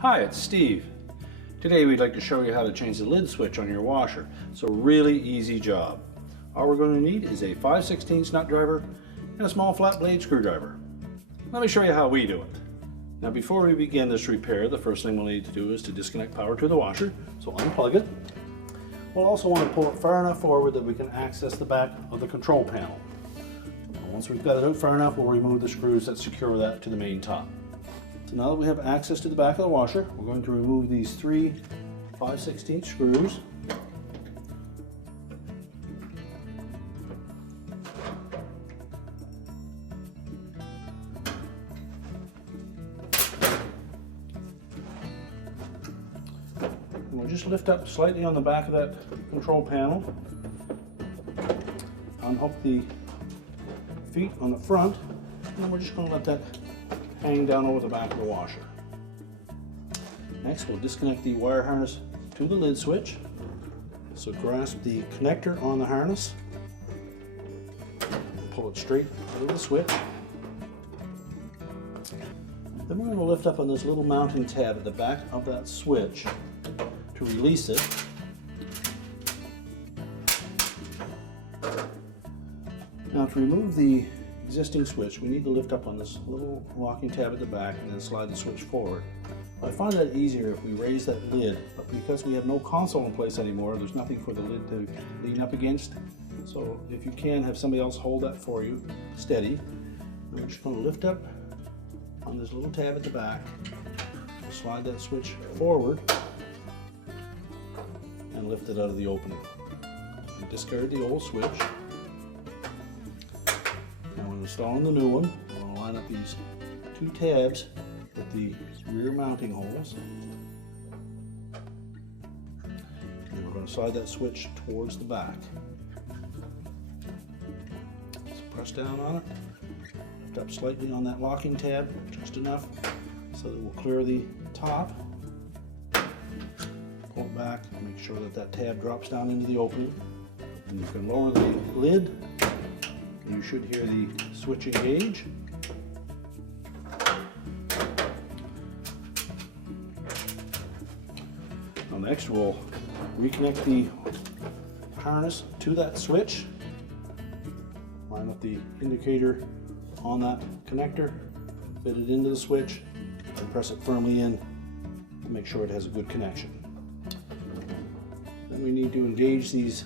Hi, it's Steve. Today we'd like to show you how to change the lid switch on your washer. It's a really easy job. All we're going to need is a 5/16 nut driver and a small flat blade screwdriver. Let me show you how we do it. Now before we begin this repair, the first thing we'll need to do is to disconnect power to the washer. So unplug it. We'll also want to pull it far enough forward that we can access the back of the control panel. Once we've got it out far enough, we'll remove the screws that secure that to the main top. So now that we have access to the back of the washer, we're going to remove these three 5/16 screws. And we'll just lift up slightly on the back of that control panel, unhook the feet on the front, and then we're just going to let that hang down over the back of the washer. Next, we'll disconnect the wire harness to the lid switch. So grasp the connector on the harness, and pull it straight out of the switch. Then we're going to lift up on this little mounting tab at the back of that switch to release it. Now to remove the existing switch, we need to lift up on this little locking tab at the back and then slide the switch forward. I find that easier if we raise that lid, but because we have no console in place anymore, there's nothing for the lid to lean up against. So if you can, have somebody else hold that for you, steady. And we're just going to lift up on this little tab at the back, slide that switch forward, and lift it out of the opening. And discard the old switch. Now when installing the new one, we're going to line up these two tabs with the rear mounting holes. And we're going to slide that switch towards the back. So press down on it, lift up slightly on that locking tab, just enough so that we'll clear the top. Pull it back and make sure that that tab drops down into the opening. And you can lower the lid. You should hear the switch engage. Now next we'll reconnect the harness to that switch. Line up the indicator on that connector, fit it into the switch, and press it firmly in to make sure it has a good connection. Then we need to engage these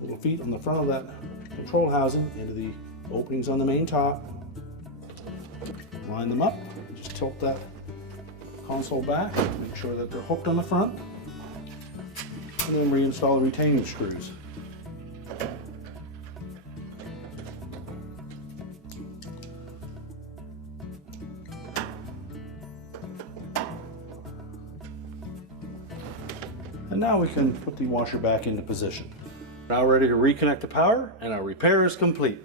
little feet on the front of that control housing into the openings on the main top. Line them up, just tilt that console back, make sure that they're hooked on the front, and then reinstall the retaining screws. And now we can put the washer back into position. Now ready to reconnect the power, and our repair is complete.